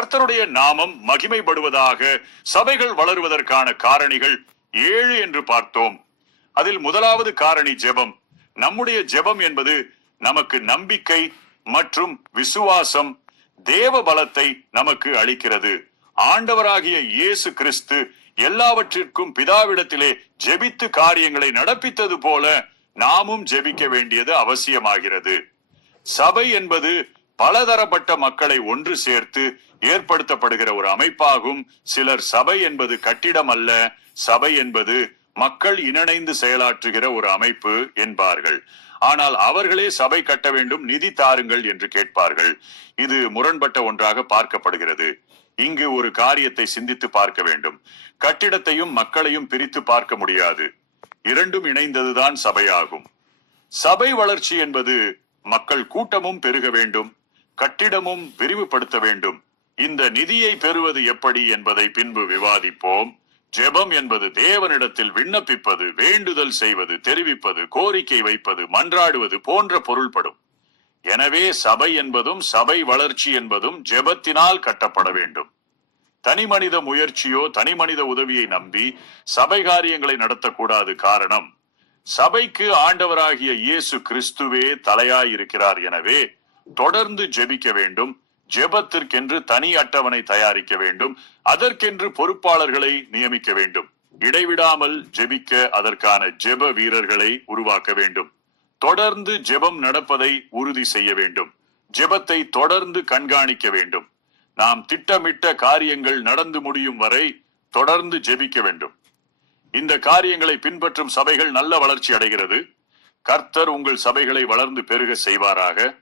கர்த்தருடைய நாமம் மகிமைப்படுவதாக சபைகள் வளருவதற்கான காரணிகள் ஏழு என்று பார்த்தோம். அதில் முதலாவது காரணி ஜெபம். நம்முடைய ஜெபம் என்பது நமக்கு நம்பிக்கை மற்றும் விசுவாசம் தேவ பலத்தை நமக்கு அளிக்கிறது. ஆண்டவராகிய இயேசு கிறிஸ்து எல்லாவற்றிற்கும் பிதாவிடத்திலே ஜெபித்து காரியங்களை நடப்பித்தது போல நாமும் ஜெபிக்க வேண்டியது அவசியமாகிறது. சபை என்பது பலதரப்பட்ட மக்களை ஒன்று சேர்த்து ஏற்படுத்தப்படுகிற ஒரு அமைப்பாகும் சிலர் சபை என்பது கட்டிடம் அல்ல சபை என்பது மக்கள் இணைந்து செயலாற்றுகிற ஒரு அமைப்பு என்பார்கள். ஆனால் அவர்களே சபை கட்ட வேண்டும் நிதி தாருங்கள் என்று கேட்பார்கள். இது முரண்பட்ட ஒன்றாக பார்க்கப்படுகிறது. இங்கு ஒரு காரியத்தை சிந்தித்து பார்க்க வேண்டும். கட்டிடத்தையும் மக்களையும் பிரித்து பார்க்க முடியாது. இரண்டும் இணைந்ததுதான் சபையாகும். சபை வளர்ச்சி என்பது மக்கள் கூட்டமும் பெருக வேண்டும். கட்டிடமும் விரிவுபடுத்த வேண்டும். இந்த நிதியை பெறுவது எப்படி என்பதை பின்பு விவாதிப்போம். ஜெபம் என்பது தேவனிடத்தில் விண்ணப்பிப்பது வேண்டுதல் செய்வது தெரிவிப்பது கோரிக்கை வைப்பது மன்றாடுவது போன்ற பொருள்படும். எனவே சபை என்பதும் சபை வளர்ச்சி என்பதும் ஜெபத்தினால் கட்டப்பட வேண்டும். தனிமனித முயற்சியோ தனிமனித உதவியை நம்பி சபை காரியங்களை நடத்தக்கூடாது காரணம் சபைக்கு ஆண்டவராகிய இயேசு கிறிஸ்துவே தலையாயிருக்கிறார். எனவே தொடர்ந்து ஜெபிக்க வேண்டும். ஜெபத்திற்கென்று தனி அட்டவணை தயாரிக்க வேண்டும். அதற்கென்று பொறுப்பாளர்களை நியமிக்க வேண்டும். இடைவிடாமல் ஜெபிக்க அதற்கான ஜெப வீரர்களை உருவாக்க வேண்டும். தொடர்ந்து ஜெபம் நடப்பதை உறுதி செய்ய வேண்டும். ஜெபத்தை தொடர்ந்து கண்காணிக்க வேண்டும். நாம் திட்டமிட்ட காரியங்கள் நடந்து முடியும் வரை தொடர்ந்து ஜெபிக்க வேண்டும். இந்த காரியங்களை பின்பற்றும் சபைகள் நல்ல வளர்ச்சி அடைகிறது. கர்த்தர் உங்கள் சபைகளை வளர்ந்து பெருக செய்வாராக.